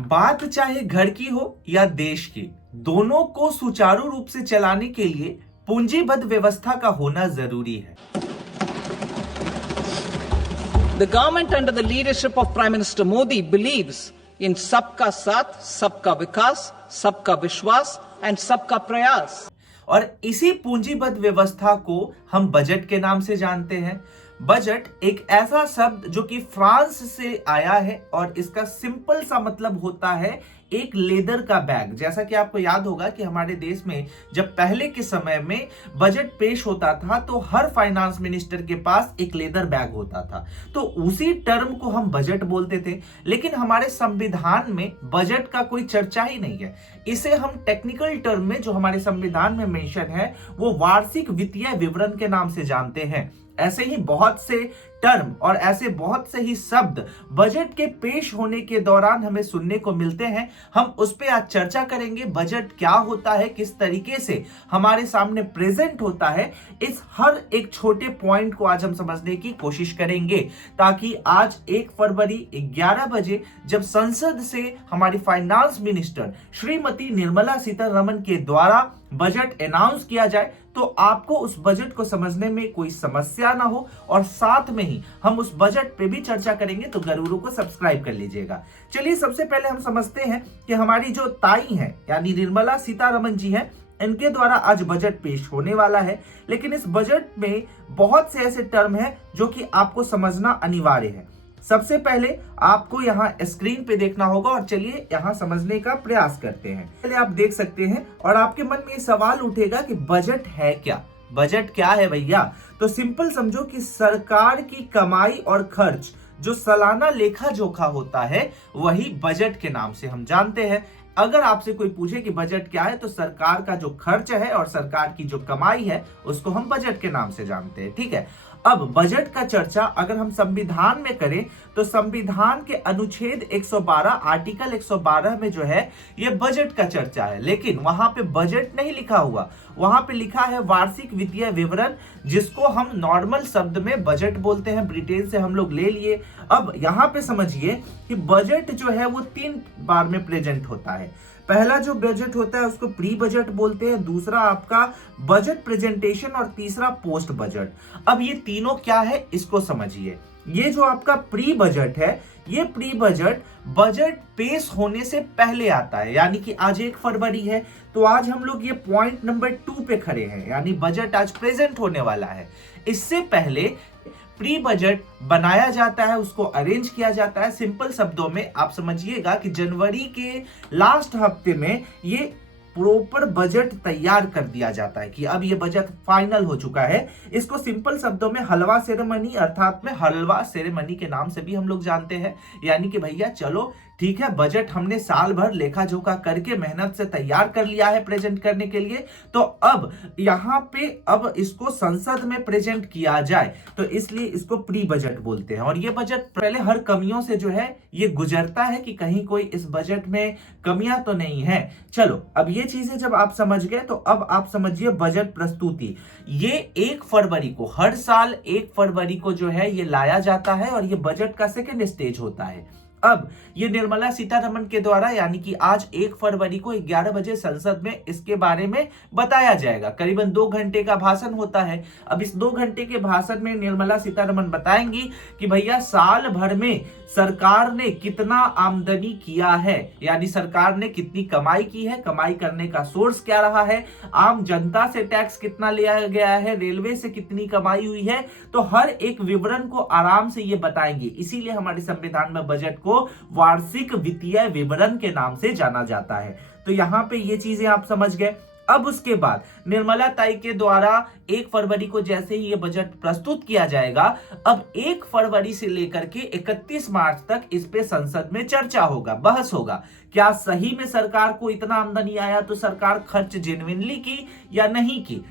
बात चाहे घर की हो या देश की, दोनों को सुचारू रूप से चलाने के लिए पूंजीबद्ध व्यवस्था का होना जरूरी है। The government under the leadership of Prime Minister Modi believes in सबका साथ, सबका विकास, सबका विश्वास and सबका प्रयास। और इसी पूंजीबद्ध व्यवस्था को हम बजट के नाम से जानते हैं। बजट एक ऐसा शब्द जो कि फ्रांस से आया है और इसका सिंपल सा मतलब होता है एक लेदर का बैग। जैसा कि आपको याद होगा कि हमारे देश में जब पहले के समय में बजट पेश होता था तो हर फाइनेंस मिनिस्टर के पास एक लेदर बैग होता था, तो उसी टर्म को हम बजट बोलते थे। लेकिन हमारे संविधान में बजट का कोई चर्चा ही नहीं है। इसे हम टेक्निकल टर्म में जो हमारे संविधान में मेंशन है वो वार्षिक वित्तीय विवरण के नाम से जानते हैं। ऐसे ही बहुत से टर्म और ऐसे बहुत से ही शब्द बजट के पेश होने के दौरान हमें सुनने को मिलते हैं। हम उस पर आज चर्चा करेंगे। बजट क्या होता है, किस तरीके से हमारे सामने प्रेजेंट होता है, इस हर एक छोटे पॉइंट को आज हम समझने की कोशिश करेंगे, ताकि आज 1 फरवरी 11 बजे जब संसद से हमारी फाइनेंस मिनिस्टर श्रीमती निर्मला सीतारमण के द्वारा बजट अनाउंस किया जाए तो आपको उस बजट को समझने में कोई समस्या ना हो। और साथ में ही हम उस बजट पे भी चर्चा करेंगे, तो जरूर को सब्सक्राइब कर लीजिएगा। चलिए सबसे पहले हम समझते हैं कि हमारी जो ताई हैं यानी निर्मला सीतारमण जी हैं, इनके द्वारा आज बजट पेश होने वाला है। लेकिन इस बजट में बहुत से ऐसे टर्म हैं जो कि आपको समझना अनिवार्य है। सबसे पहले आपको यहाँ स्क्रीन पे देखना होगा और चलिए यहाँ समझने का प्रयास करते हैं। पहले आप देख सकते हैं और आपके मन में ये सवाल उठेगा कि बजट है क्या, बजट क्या है भैया। तो सिंपल समझो कि सरकार की कमाई और खर्च जो सालाना लेखा जोखा होता है वही बजट के नाम से हम जानते हैं। अगर आपसे कोई पूछे कि बजट क्या है तो सरकार का जो खर्च है और सरकार की जो कमाई है उसको हम बजट के नाम से जानते हैं। ठीक है, अब बजट का चर्चा अगर हम संविधान में करें तो संविधान के अनुच्छेद 112 आर्टिकल 112 में जो है ये बजट का चर्चा है। लेकिन वहां पे बजट नहीं लिखा हुआ, वहां पे लिखा है वार्षिक वित्तीय विवरण, जिसको हम नॉर्मल शब्द में बजट बोलते हैं। ब्रिटेन से हम लोग ले लिए। अब यहाँ पे समझिए कि बजट जो है वो 3 बार में प्रेजेंट होता है। पहला जो बजट होता है उसको प्री बजट बोलते हैं, दूसरा आपका बजट प्रेजेंटेशन और तीसरा पोस्ट बजट। अब ये तीनों क्या है इसको समझिए। ये जो आपका प्री बजट है, ये प्री बजट बजट पेश होने से पहले आता है। यानी कि आज 1 फरवरी है तो आज हम लोग ये पॉइंट नंबर 2 पे खड़े हैं, यानी बजट आज प्रेजेंट होने वाला है। इससे पहले प्री बजट बनाया जाता है, उसको अरेंज किया जाता है। सिंपल शब्दों में आप समझिएगा कि जनवरी के लास्ट हफ्ते में ये प्रॉपर बजट तैयार कर दिया जाता है कि अब ये बजट फाइनल हो चुका है। इसको सिंपल शब्दों में हलवा सेरेमनी अर्थात में हलवा सेरेमनी के नाम से भी हम लोग जानते हैं। यानी कि भैया चलो ठीक है, बजट हमने साल भर लेखा जोखा करके मेहनत से तैयार कर लिया है प्रेजेंट करने के लिए, तो अब यहाँ पे अब इसको संसद में प्रेजेंट किया जाए, तो इसलिए इसको प्री बजट बोलते हैं। और ये बजट पहले हर कमियों से जो है ये गुजरता है कि कहीं कोई इस बजट में कमियां तो नहीं है। चलो अब ये चीजें जब आप समझ गए तो अब आप समझिए बजट प्रस्तुति। ये 1 फरवरी को, हर साल 1 फरवरी को जो है ये लाया जाता है और ये बजट का सेकेंड स्टेज होता है। अब ये निर्मला सीतारमण के द्वारा यानी कि आज 1 फरवरी को 11 बजे संसद में इसके बारे में बताया जाएगा। करीबन 2 घंटे का भाषण होता है। अब इस 2 घंटे के भाषण में निर्मला सीतारमण बताएंगी कि भैया साल भर में सरकार ने कितना आमदनी किया है, यानी सरकार ने कितनी कमाई की है, कमाई करने का सोर्स क्या रहा है, आम जनता से टैक्स कितना लिया गया है, रेलवे से कितनी कमाई हुई है। तो हर एक विवरण को आराम से ये बताएंगे। इसीलिए हमारे संविधान में बजट को वार्षिक वित्तीय विवरण के नाम से जाना जाता है। तो यहाँ पे ये चीजें आप समझ गए। अब उसके बाद निर्मला ताई के द्वारा 1 फरवरी को जैसे ही ये बजट प्रस्तुत किया जाएगा, अब 1 फरवरी से लेकर के 31 मार्च तक इस पे संसद में चर्चा होगा, बहस होगा। क्या सही में सरकार को इतना आमदनी आया तो सरकार खर्च जेन्युइनली की या नहीं की।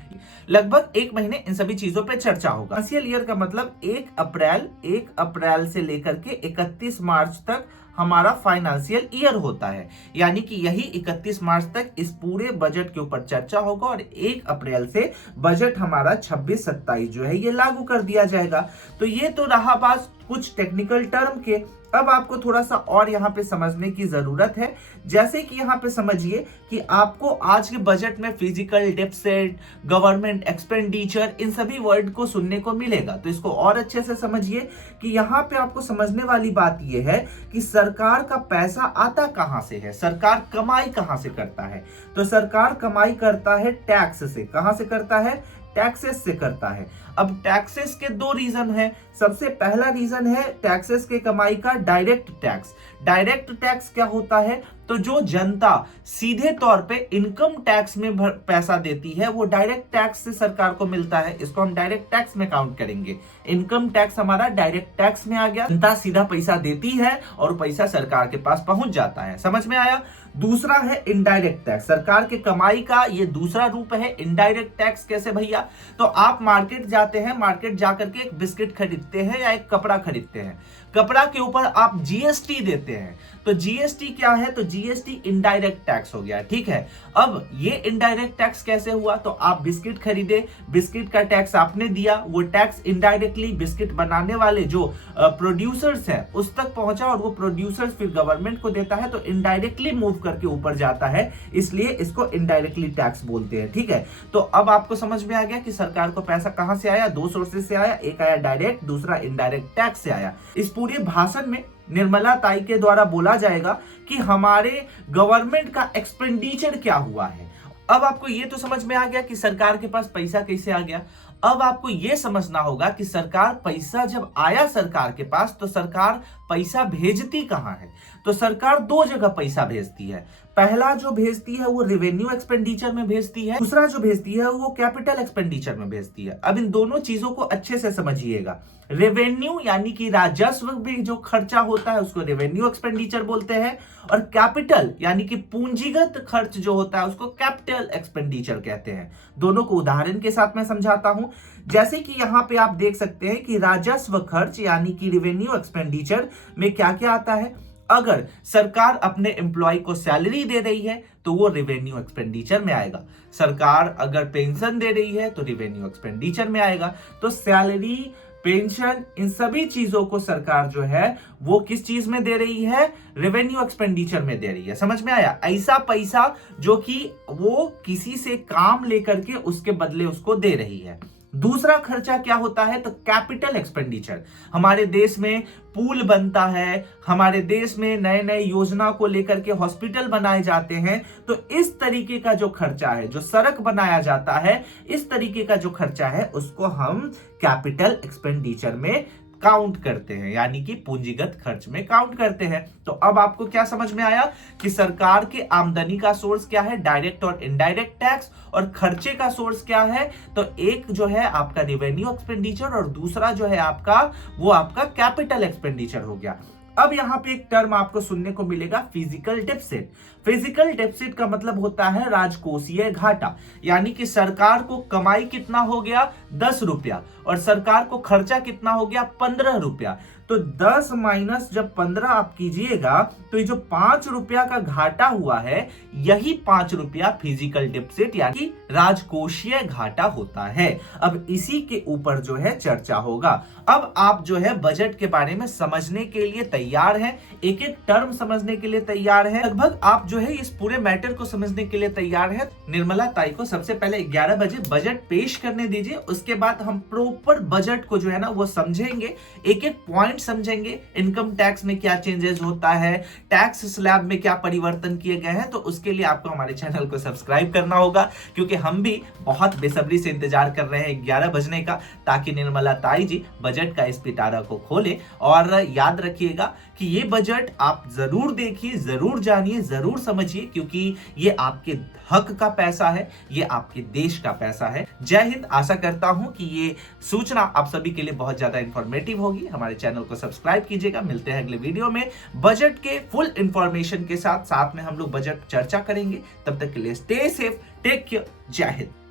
लगभग 1 महीने इन सभी चीजों पे चर्चा होगा। फाइनेंशियल ईयर का मतलब 1 अप्रैल से लेकर के 31 मार्च तक हमारा फाइनेंशियल ईयर होता है। यानी कि यही 31 मार्च तक इस पूरे बजट के ऊपर चर्चा होगा और 1 अप्रैल से बजट हमारा 26-27 जो है ये लागू कर दिया जाएगा। तो ये तो रहा बात कुछ टेक्निकल टर्म के। अब आपको थोड़ा सा और यहाँ पे समझने की जरूरत है। जैसे कि यहाँ पे समझिए कि आपको आज के बजट में फिजिकल डेफिसिट, गवर्नमेंट एक्सपेंडिचर, इन सभी वर्ड को सुनने को मिलेगा। तो इसको और अच्छे से समझिए कि यहाँ पे आपको समझने वाली बात यह है कि सरकार का पैसा आता कहां से है, सरकार कमाई कहां से करता है। तो सरकार कमाई करता है टैक्स से। कहां से करता है? टैक्सेस से करता है। अब टैक्सेस के दो रीजन है। सबसे पहला रीजन है टैक्सेस के कमाई का डायरेक्ट टैक्स। डायरेक्ट टैक्स क्या होता है? तो जो जनता सीधे तौर पे इनकम टैक्स में पैसा देती है, वो डायरेक्ट टैक्स से सरकार को मिलता है। इसको हम डायरेक्ट टैक्स में काउंट करेंगे। इनकम टैक्स हमारा डायरेक्ट टैक्स में आ गया। जनता सीधा पैसा देती है और पैसा सरकार के पास पहुंच जाता है। समझ में आया? दूसरा है इनडायरेक्ट टैक्स। सरकार के कमाई का ये दूसरा रूप है इनडायरेक्ट टैक्स। कैसे भैया? तो आप मार्केट जाते हैं, मार्केट जाकर के एक बिस्किट खरीदते हैं या एक कपड़ा खरीदते हैं। कपड़ा के ऊपर आप जीएसटी देते हैं। तो जीएसटी क्या है? तो जीएसटी इनडायरेक्ट टैक्स हो गया। ठीक है, अब ये इनडायरेक्ट टैक्स कैसे हुआ? तो आप बिस्किट खरीदे, बिस्किट का टैक्स आपने दिया, वो टैक्स इनडायरेक्टली बिस्किट बनाने वाले जो प्रोड्यूसर्स हैं उस तक पहुंचा और वो प्रोड्यूसर्स फिर गवर्नमेंट को देता है। तो इनडायरेक्टली मूव करके ऊपर जाता है, इसलिए इसको इनडायरेक्टली टैक्स बोलते हैं। ठीक है, तो अब आपको समझ में आ गया कि सरकार को पैसा कहां से आया। दो सोर्सेज से आया, एक आया डायरेक्ट, दूसरा इनडायरेक्ट टैक्स से आया। इस पूरे भाषण में निर्मला ताई के द्वारा बोला जाएगा कि हमारे गवर्नमेंट का एक्सपेंडिचर क्या हुआ है। अब आपको यह तो समझ में आ गया कि सरकार के पास पैसा कैसे आ गया। अब आपको यह समझना होगा कि सरकार पैसा जब आया सरकार के पास, तो सरकार पैसा भेजती कहां है। तो सरकार दो जगह पैसा भेजती है। पहला जो भेजती है वो रेवेन्यू एक्सपेंडिचर में भेजती है, दूसरा जो भेजती है वो कैपिटल एक्सपेंडिचर में भेजती है। अब इन दोनों चीजों को अच्छे से समझिएगा। रेवेन्यू यानी कि राजस्व में जो खर्चा होता है उसको रेवेन्यू एक्सपेंडिचर बोलते हैं, और कैपिटल यानी कि पूंजीगत खर्च जो होता है उसको कैपिटल एक्सपेंडिचर कहते हैं। दोनों को उदाहरण के साथ मैं समझाता हूं। जैसे कि यहां पे आप देख सकते हैं कि राजस्व खर्च यानी कि रेवेन्यू एक्सपेंडिचर में क्या क्या आता है। अगर सरकार अपने एम्प्लॉय को सैलरी दे रही है तो वो रेवेन्यू एक्सपेंडिचर में आएगा। सरकार अगर पेंशन दे रही है तो रेवेन्यू एक्सपेंडिचर में आएगा। तो सैलरी, पेंशन, इन सभी चीजों को सरकार जो है वो किस चीज में दे रही है? रेवेन्यू एक्सपेंडिचर में दे रही है। समझ में आया? ऐसा पैसा जो कि वो किसी से काम लेकर के उसके बदले उसको दे रही है। दूसरा खर्चा क्या होता है? तो कैपिटल एक्सपेंडिचर। हमारे देश में पुल बनता है, हमारे देश में नए नए योजना को लेकर के हॉस्पिटल बनाए जाते हैं। तो इस तरीके का जो खर्चा है, जो सड़क बनाया जाता है, इस तरीके का जो खर्चा है उसको हम कैपिटल एक्सपेंडिचर में काउंट करते हैं, यानी कि पूंजीगत खर्च में काउंट करते हैं। तो अब आपको क्या समझ में आया कि सरकार के आमदनी का सोर्स क्या है? डायरेक्ट और इनडायरेक्ट टैक्स। और खर्चे का सोर्स क्या है? तो एक जो है आपका रेवेन्यू एक्सपेंडिचर और दूसरा जो है आपका वो आपका कैपिटल एक्सपेंडिचर हो गया। अब यहां पे एक टर्म आपको सुनने को मिलेगा, फिजिकल डेफिसिट। फिजिकल डेफिसिट का मतलब होता है राजकोषीय घाटा, यानी कि सरकार को कमाई कितना हो गया? 10 रुपया, और सरकार को खर्चा कितना हो गया? 15 रुपया। तो 10 माइनस जब 15 आप कीजिएगा तो ये जो 5 रुपया का घाटा हुआ है, यही 5 रुपया फिजिकल डेफिसिट यानी राजकोषीय घाटा होता है। अब इसी के ऊपर जो है चर्चा होगा। अब आप जो है बजट के बारे में समझने के लिए तैयार हैं, एक एक टर्म समझने के लिए तैयार हैं, लगभग आप जो है इस पूरे मैटर को समझने के लिए तैयार हैं। निर्मला ताई को सबसे पहले 11 बजे बजट पेश करने दीजिए, उसके बाद हम प्रॉपर बजट को जो है ना वो समझेंगे, एक एक पॉइंट समझेंगे। इनकम टैक्स में क्या चेंजेस होता है, टैक्स स्लैब में क्या परिवर्तन किए गए हैं। तो उसके लिए आपको हमारे चैनल को सब्सक्राइब करना होगा, क्योंकि हम भी बहुत बेसब्री से इंतजार कर रहे हैं 11 बजने का, ताकि निर्मला ताई जी बजट का इस पिटारा को खोले। और याद रखिएगा कि ये बजट आप जरूर देखिए, जरूर जानिए, जरूर समझिए, क्योंकि ये आपके हक का पैसा है, ये आपके देश का पैसा है। जय हिंद। आशा करता हूं कि ये सूचना आप सभी के लिए बहुत ज्यादा इंफॉर्मेटिव होगी। हमारे चैनल को सब्सक्राइब कीजिएगा। मिलते हैं अगले वीडियो में बजट के फुल इंफॉर्मेशन के साथ। साथ में हम लोग बजट चर्चा करेंगे। तब तक के लिए स्टे सेफ, टेक केयर, जय हिंद।